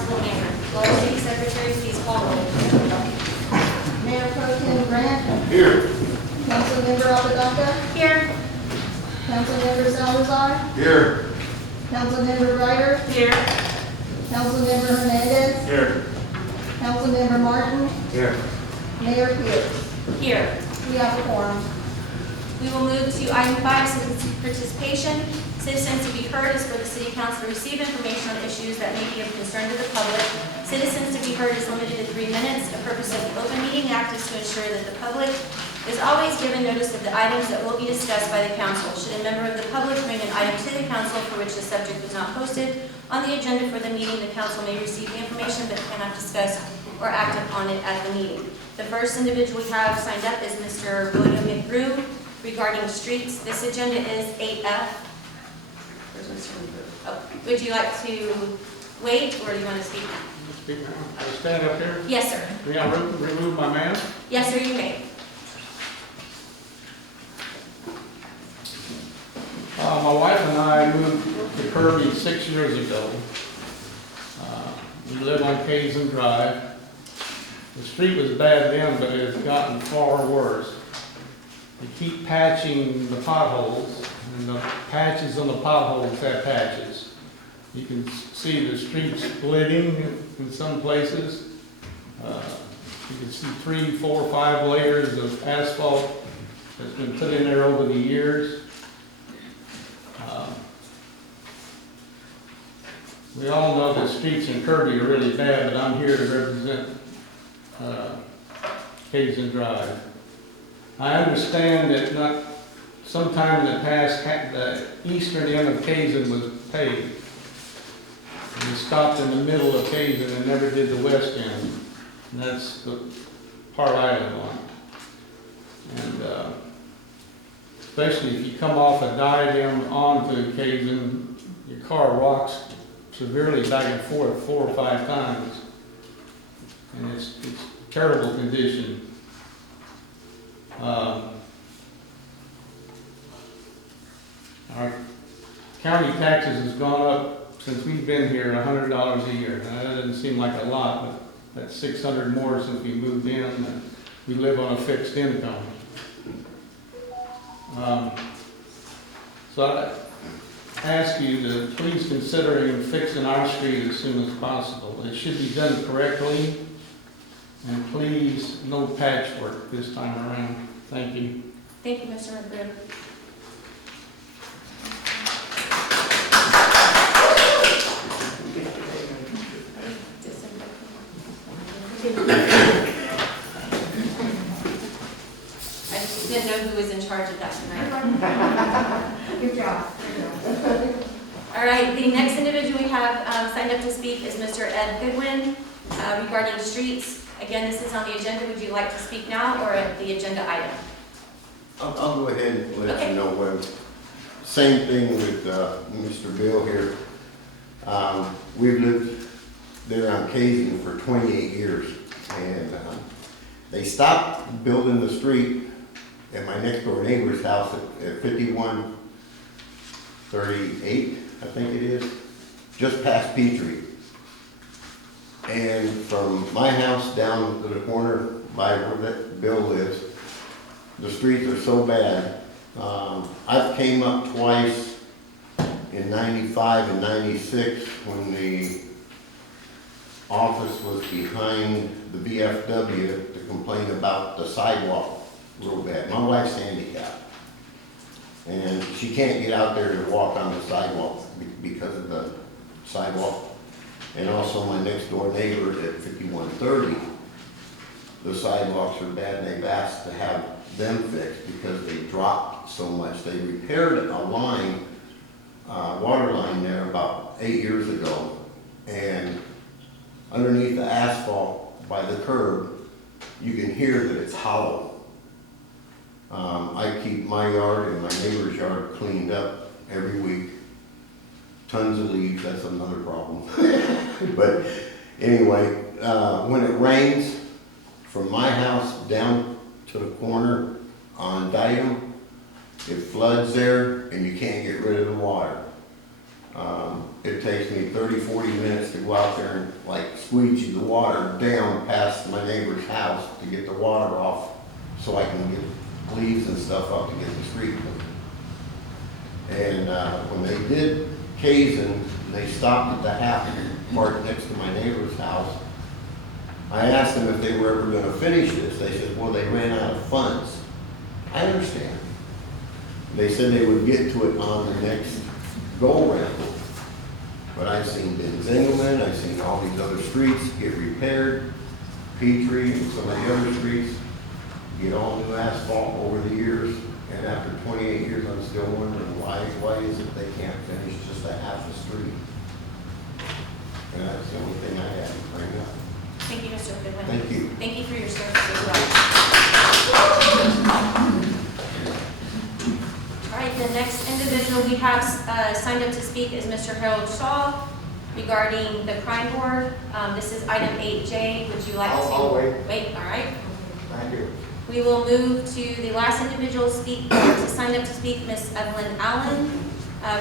responsible manner. Will our city secretary please call roll? Mayor Pro Tem Grant, Here. Councilmember Apodaca, Here. Councilmember Salazar, Here. Councilmember Ryder, Here. Councilmember Hernandez, Here. Councilmember Martin, Here. Mayor Pierce. Here. We have a quorum. We will move to item 5, citizen participation. Citizens to be heard is for the city council to receive information on issues that may be of concern to the public. Citizens to be heard is limited to 3 minutes. The purpose of the Open Meeting Act is to ensure that the public is always given notice of the items that will be discussed by the council. Should a member of the public bring an item to the council for which the subject was not posted on the agenda for the meeting, the council may receive the information but cannot discuss or act upon it at the meeting. The first individual we have signed up is Mr. William McGrew regarding streets. This agenda is 8F. Where's Mr. McGrew? Oh, would you like to wait or do you want to speak now? Speak now. I stand up here. Yes, sir. May I remove my mask? Yes, sir, you may. My wife and I moved to Kirby 6 years ago. We live on Kazan Drive. The street was bad then, but it has gotten far worse. They keep patching the potholes, and the patches on the potholes have patches. You can see the street splitting in some places. You can see 3, 4, 5 layers of asphalt that's been put in there over the years. We all know that streets in Kirby are really bad, but I'm here to represent Kazan Drive. I understand that sometime in the past, the eastern end of Kazan was paved. And we stopped in the middle of Kazan and never did the west end. And that's the part I live on. And especially if you come off a diadem onto Kazan, your car rocks severely back and forth 4 or 5 times. And it's terrible condition. Our county taxes has gone up since we've been here $100 a year. Now, that doesn't seem like a lot, but that's $600 more since we moved in. And we live on a fixed income. So I ask you to please consider fixing our street as soon as possible. It should be done correctly. And please, no patchwork this time around. Thank you. Thank you, Mr. McGrew. I just didn't know who was in charge of that tonight. Good job. All right, the next individual we have signed up to speak is Mr. Ed Goodwin regarding streets. Again, this is on the agenda. Would you like to speak now or at the agenda item? I'll go ahead and let Okay. you know when. Same thing with Mr. Bill here. We've lived there on Kazan for 28 years. And they stopped building the street at my next door neighbor's house at 5138, I think it is, just past Petrie. And from my house down to the corner by where that Bill lives, the streets are so bad. I've came up twice in 95 and 96 when the office was behind the VFW to complain about the sidewalk real bad. My wife's handicapped, and she can't get out there to walk on the sidewalk because of the sidewalk. And also my next door neighbor at 5130, the sidewalks are bad, and they've asked to have them fixed because they dropped so much. They repaired a line, water line there about 8 years ago, and underneath the asphalt by the curb, you can hear that it's hollow. I keep my yard and my neighbor's yard cleaned up every week. Tons of leaves, that's another problem. But anyway, when it rains, from my house down to the corner on Diadem, it floods there and you can't get rid of the water. it takes me 30, 40 minutes to go out there and like squeegee the water down past my neighbor's house to get the water off so I can get leaves and stuff up to get the street clean. And when they did Kazin, they stopped at the half part next to my neighbor's house. I asked them if they were ever going to finish this. They said, well, they ran out of funds. I understand. They said they would get to it on the next go-round. But I've seen Ben Zingelman, I've seen all these other streets get repaired, Petrie and some of the other streets get all new asphalt over the years. And after 28 years, I'm still wondering why is it they can't finish just a half a street? And that's the only thing I had to bring up. Thank you, Mr. Goodwin. Thank you. Thank you for your service as well. All right, the next individual we have signed up to speak is Mr. Harold Shaw regarding the crime board. This is item 8J. Would you like to? I'll wait. Wait, all right. Thank you. We will move to the last individual to sign up to speak, Ms. Evelyn Allen,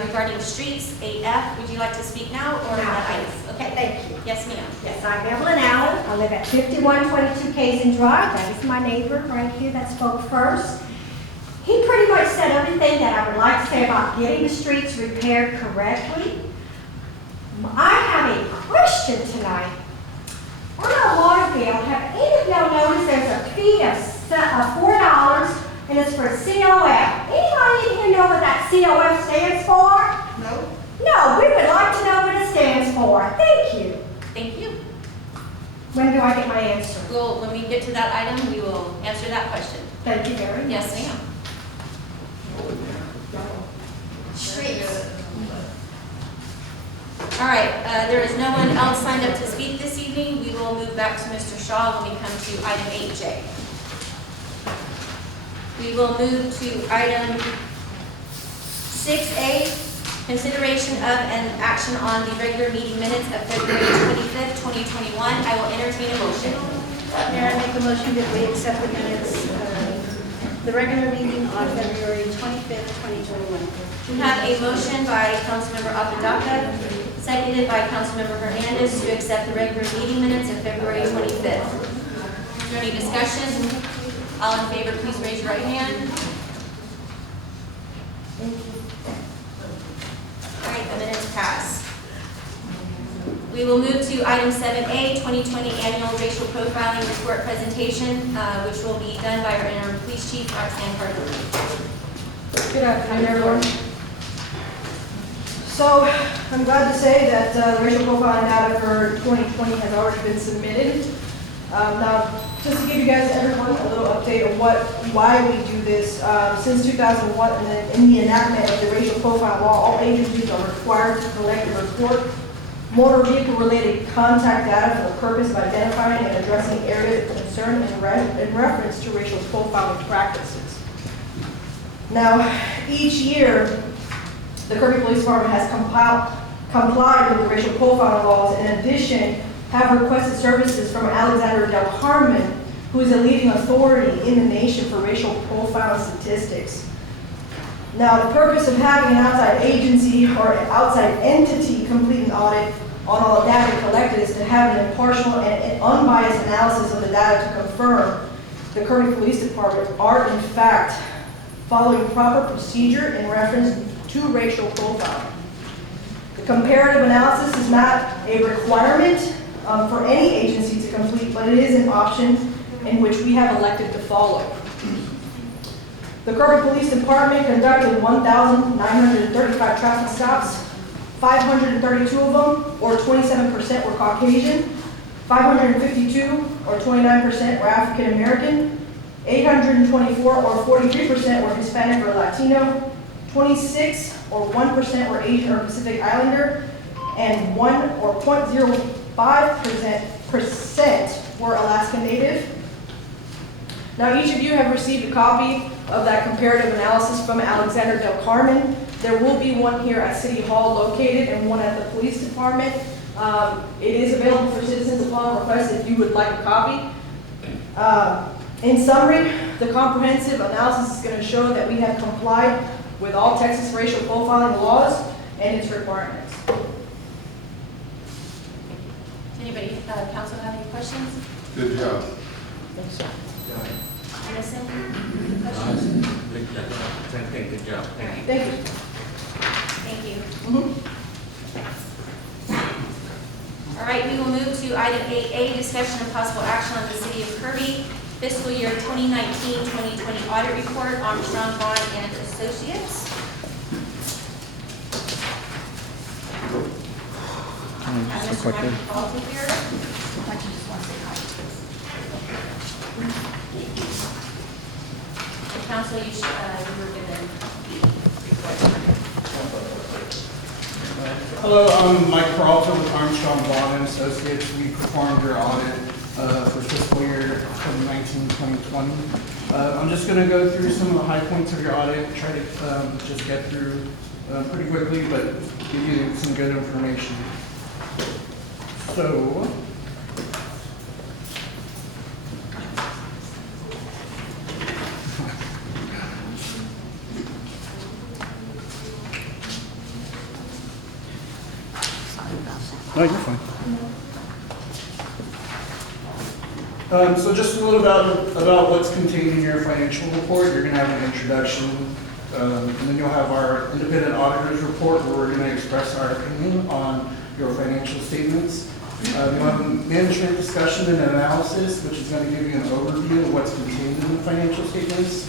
regarding streets, 8F. Would you like to speak now or Now, not? please. Okay. Thank you. Yes, ma'am. Yes, I'm Evelyn Allen. I live at 5122 Kazin Drive. That is my neighbor right here that spoke first. He pretty much said everything that I would like to say about getting the streets repaired correctly. I have a question tonight. On our water bill, have any of y'all noticed there's a fee of $4 and it's for COF? Anybody in here know what that COF stands for? No. No, we would like to know what it stands for. Thank you. Thank you. When do I get my answer? When we get to that item, we will answer that question. Thank you very much. Yes, ma'am. Streets. All right, there is no one else signed up to speak this evening. We will move back to Mr. Shaw when we come to item 8J. We will move to item 6A, consideration of and action on the regular meeting minutes of February 25th, 2021. I will entertain a motion. Mayor, I make a motion that we accept the minutes of the regular meeting on February 25th, 2021. We have a motion by Councilmember Apodaca, seconded by Councilmember Hernandez to accept the regular meeting minutes of February 25th. Is there any discussion? All in favor, please raise your right hand. All right, the minutes pass. We will move to item 7A, 2020 Annual Racial Profiling Report Presentation, which will be done by our interim police chief, Roxanne Carter. Good afternoon, everyone. So, I'm glad to say that the racial profiling data for 2020 has already been submitted. Now, just to give you guys, everyone, a little update on why we do this. Since 2001, and then in the enactment of the racial profile law, all agencies are required to collect and report motor vehicle-related contact data for the purpose of identifying and addressing areas of concern in reference to racial profiling practices. Now, each year, the Kirby Police Department has complied with the racial profiling laws. In addition, have requested services from Alexander Del Carmen, who is a leading authority in the nation for racial profiling statistics. Now, the purpose of having an outside agency or outside entity complete an audit on all data collected is to have an impartial and unbiased analysis of the data to confirm the Kirby Police Department are in fact following proper procedure in reference to racial profiling. The comparative analysis is not a requirement for any agency to complete, but it is an option in which we have elected to follow. The Kirby Police Department conducted 1,935 traffic stops. 532 of them, or 27%, were Caucasian. 552, or 29%, were African American. 824, or 43%, were Hispanic or Latino. 26, or 1%, were Asian or Pacific Islander. And 1, or 0.05% were Alaska Native. Now, each of you have received a copy of that comparative analysis from Alexander Del Carmen. There will be one here at City Hall located and one at the Police Department. It is available for citizens upon request if you would like a copy. In summary, the comprehensive analysis is going to show that we have complied with all Texas racial profiling laws and its requirements. Anybody, council have any questions? Good job. Missing? Questions? Good job. All right, Thank you. thank you. Mhm. All right, we will move to item 8A, discussion of possible action on the City of Kirby fiscal year 2019-2020 audit report, Armstrong, Vaughn and Associates. Have Mr. Michael Calton here. The council, you were given. Hello, I'm Mike Carlton with Armstrong, Vaughn and Associates. We performed your audit for fiscal year 2019-2020. I'm just going to go through some of the high points of your audit, try to just get through pretty quickly, but give you some good information. So, no, you're fine. So just a little about what's contained in your financial report. You're going to have an introduction, and then you'll have our independent auditor's report where we're going to express our opinion on your financial statements. You'll have a management discussion and analysis, which is going to give you an overview of what's contained in the financial statements.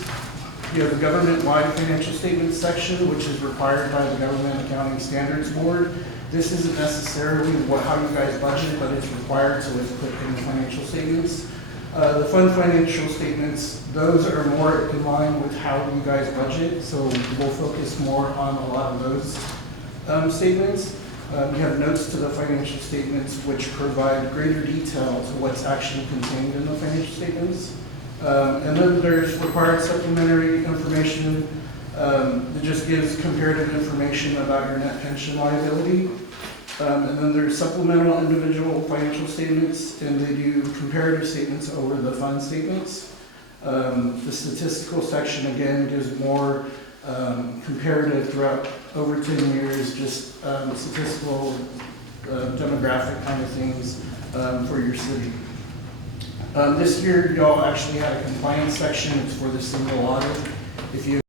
You have the government-wide financial statements section, which is required by the Government Accounting Standards Board. This isn't necessarily how you guys budget, but it's required, so it's put in the financial statements. The fund financial statements, those are more in line with how you guys budget, so we'll focus more on a lot of those statements. You have notes to the financial statements which provide greater detail to what's actually contained in the financial statements. And then there's required supplementary information that just gives comparative information about your net pension liability. And then there's supplemental individual financial statements, and they do comparative statements over the fund statements. The statistical section, again, gives more comparative throughout over 10 years, just statistical, demographic kind of things for your city. This year, y'all actually had a compliance section. It's for the single audit. If you